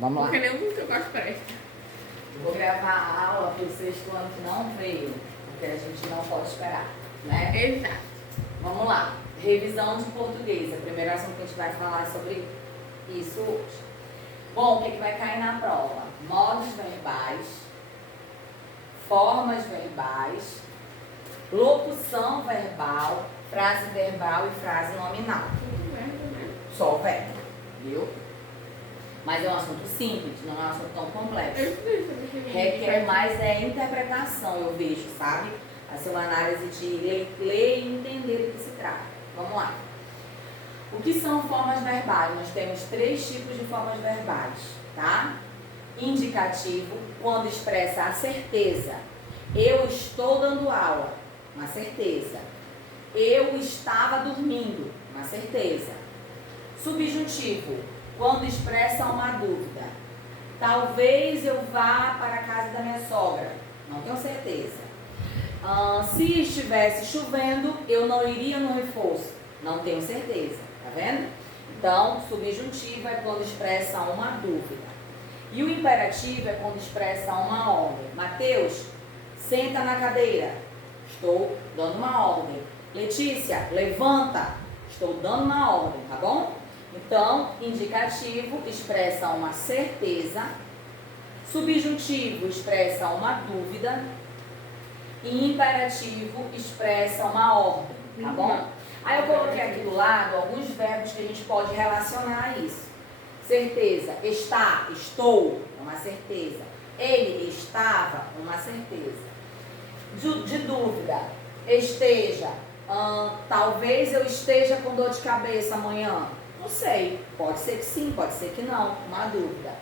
vamos lá. Porque nenhum que eu gosto presta. Eu vou gravar a aula para o sexto ano que não veio, porque a gente não pode esperar, né? Exato. Vamos lá. Revisão de português. É o primeiro assunto que a gente vai falar sobre isso hoje. Bom, o que vai cair na prova? Modos verbais, formas verbais, locução verbal, frase verbal e frase nominal. Tudo verbo, né? Só o verbo, viu? Mas é um assunto simples, não é um assunto tão complexo. Eu estudei sobre esse Requer mais interpretação, eu vejo, sabe? Assim, uma análise de ler e entender do que se trata. Vamos lá. O que são formas verbais? Nós temos 3 tipos de formas verbais, tá? Indicativo, quando expressa a certeza. Eu estou dando aula, uma certeza. Eu estava dormindo, uma certeza. Subjuntivo, quando expressa uma dúvida. Talvez eu vá para a casa da minha sogra, não tenho certeza. Se estivesse chovendo, eu não iria no reforço, não tenho certeza, tá vendo? Então, subjuntivo é quando expressa uma dúvida. E o imperativo é quando expressa uma ordem. Mateus, senta na cadeira, estou dando uma ordem. Letícia, levanta, estou dando uma ordem, tá bom? Então, indicativo expressa uma certeza, subjuntivo expressa uma dúvida e imperativo expressa uma ordem, tá bom? Aí eu coloquei aqui do lado alguns verbos que a gente pode relacionar a isso. Certeza, está, estou, uma certeza. Ele estava, uma certeza. De dúvida, esteja, talvez eu esteja com dor de cabeça amanhã. Não sei, pode ser que sim, pode ser que não, uma dúvida.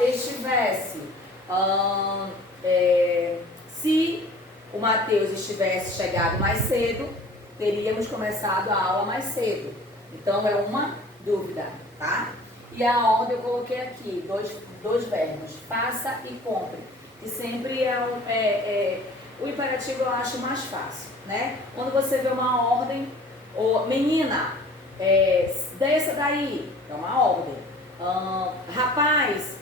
Estivesse, se o Mateus estivesse chegado mais cedo, teríamos começado a aula mais cedo. Então é uma dúvida, tá? E a ordem eu coloquei aqui, dois verbos, faça e compre. Que sempre o imperativo eu acho mais fácil, né? Quando você vê uma ordem, menina, desça daí, é uma ordem. Rapaz,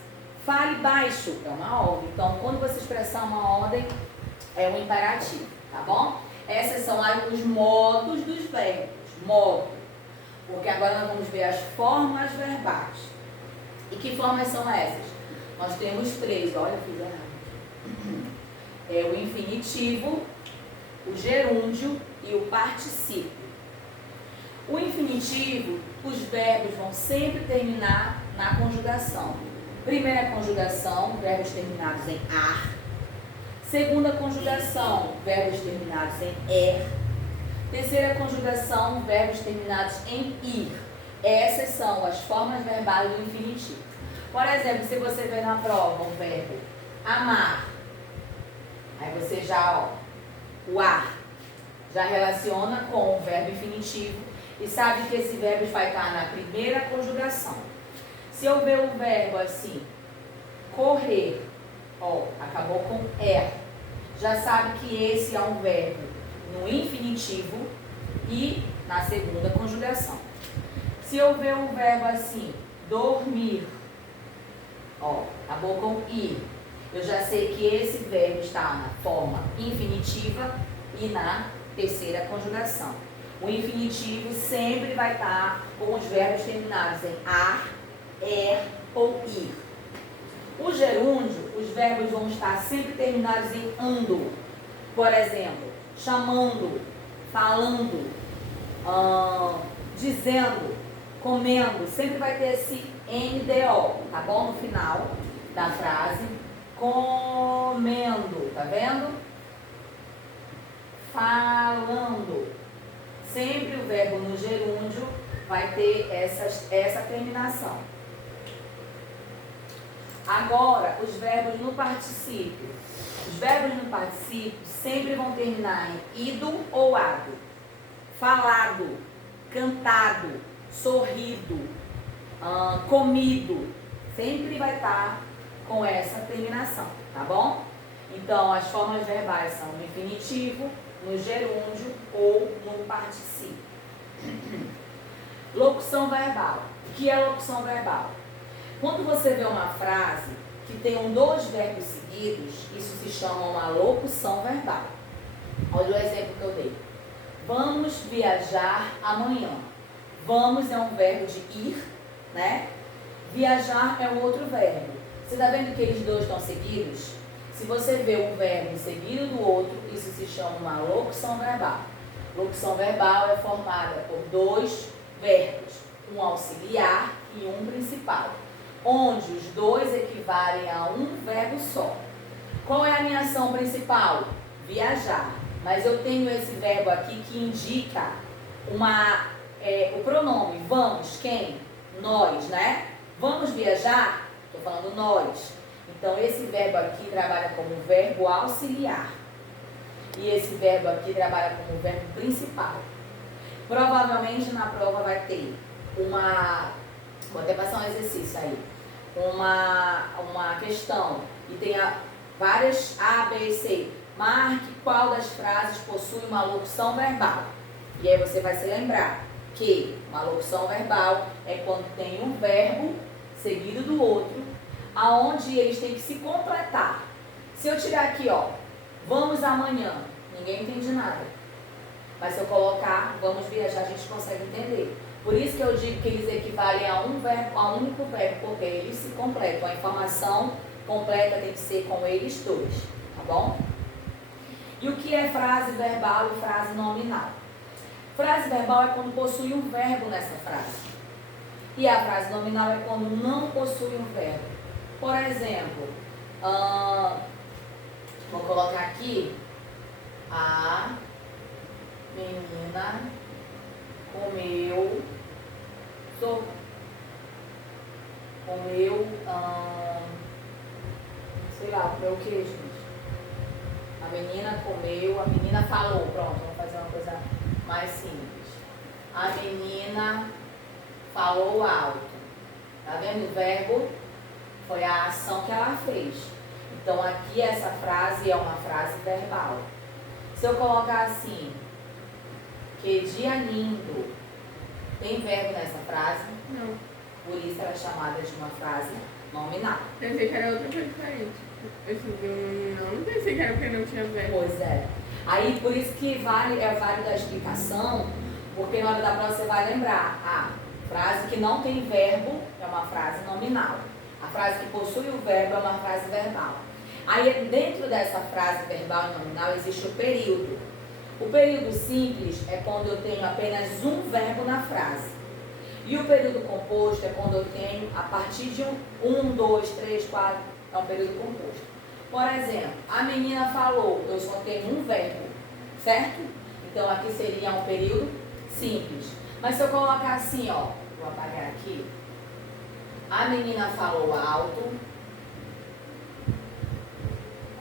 fale baixo, é uma ordem. Então, quando você expressar uma ordem, é um imperativo, tá bom? Esses são os modos dos verbos, modo. Porque agora nós vamos ver as formas verbais. E que formas são essas? Nós temos 3, olha, fiz errado. É o infinitivo, o gerúndio e o particípio. O infinitivo, os verbos vão sempre terminar na conjugação. Primeira conjugação, verbos terminados em ar. Segunda conjugação, verbos terminados em er. Terceira conjugação, verbos terminados em ir. Essas são as formas verbais do infinitivo. Por exemplo, se você vê na prova um verbo amar, aí você já, o ar, já relaciona com o verbo infinitivo e sabe que esse verbo vai estar na primeira conjugação. Se eu ver um verbo assim, correr, acabou com er, já sabe que esse é um verbo no infinitivo e na segunda conjugação. Se eu ver um verbo assim, dormir, acabou com ir, eu já sei que esse verbo está na forma infinitiva e na terceira conjugação. O infinitivo sempre vai estar com os verbos terminados em ar, er ou ir. O gerúndio, os verbos vão estar sempre terminados em ando. Por exemplo, chamando, falando, dizendo, comendo. Sempre vai ter esse NDO, tá bom? No final da frase. Comendo, tá vendo? Falando. Sempre o verbo no gerúndio vai ter essa terminação. Agora, os verbos no particípio. Os verbos no particípio sempre vão terminar em ido ou ado. Falado, cantado, sorrido, comido. Sempre vai estar com essa terminação, tá bom? Então, as formas verbais são no infinitivo, no gerúndio ou no particípio. Locução verbal. O que é locução verbal? Quando você vê uma frase que tem dois verbos seguidos, isso se chama uma locução verbal. Olha o exemplo que eu dei. Vamos viajar amanhã. Vamos é um verbo de ir, né? Viajar é um outro verbo. Você está vendo que eles dois estão seguidos? Se você vê um verbo seguido do outro, isso se chama uma locução verbal. Locução verbal é formada por dois verbos, um auxiliar e um principal, onde os dois equivalem a um verbo só. Qual é a minha ação principal? Viajar. Mas eu tenho esse verbo aqui que indica o pronome vamos, quem? Nós, né? Vamos viajar? Estou falando nós. Então, esse verbo aqui trabalha como verbo auxiliar. E esse verbo aqui trabalha como verbo principal. Provavelmente na prova vai ter vou até passar um exercício aí, uma questão e tem várias A, B e C. Marque qual das frases possui uma locução verbal. E aí você vai se lembrar que uma locução verbal é quando tem um verbo seguido do outro, aonde eles têm que se completar. Se eu tirar aqui, ó, vamos amanhã, ninguém entende nada. Mas se eu colocar vamos viajar, a gente consegue entender. Por isso que eu digo que eles equivalem a um único verbo, porque eles se completam. A informação completa tem que ser com eles dois, tá bom? E o que é frase verbal e frase nominal? Frase verbal é quando possui um verbo nessa frase. E a frase nominal é quando não possui um verbo. Por exemplo, vou colocar aqui, a menina comeu comeu o que, gente? A menina comeu, a menina falou, pronto, vamos fazer uma coisa mais simples. A menina falou alto. Tá vendo? O verbo foi a ação que ela fez. Então aqui essa frase é uma frase verbal. Se eu colocar assim, que dia lindo, tem verbo nessa frase? Não. Por isso ela é chamada de uma frase nominal. Pensei que era outra coisa diferente. Eu não pensei que era porque não tinha verbo. Pois é. Aí por isso que é válido a explicação, porque na hora da prova você vai lembrar. A frase que não tem verbo é uma frase nominal. A frase que possui o verbo é uma frase verbal. Aí dentro dessa frase verbal e nominal existe o período. O período simples é quando eu tenho apenas um verbo na frase. E o período composto é quando eu tenho a partir de um, dois, três, quatro, é um período composto. Por exemplo, a menina falou, eu só tenho um verbo, certo? Então aqui seria um período simples. Mas se eu colocar assim, ó, vou apagar aqui. A menina falou alto,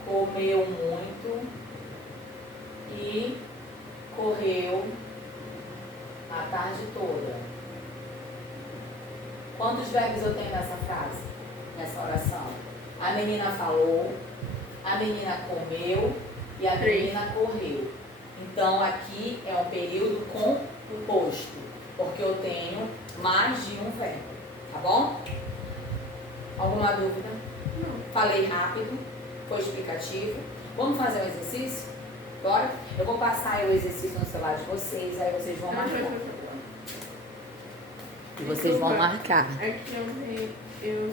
comeu muito e correu a tarde toda. Quantos verbos eu tenho nessa frase, nessa oração? A menina falou, a menina comeu e a menina correu. Então aqui é um período composto, porque eu tenho mais de um verbo, tá bom? Alguma dúvida? Não. Falei rápido, foi explicativo. Vamos fazer um exercício? Bora? Eu vou passar aí o exercício no celular de vocês, aí vocês vão marcar. E vocês vão marcar. É que eu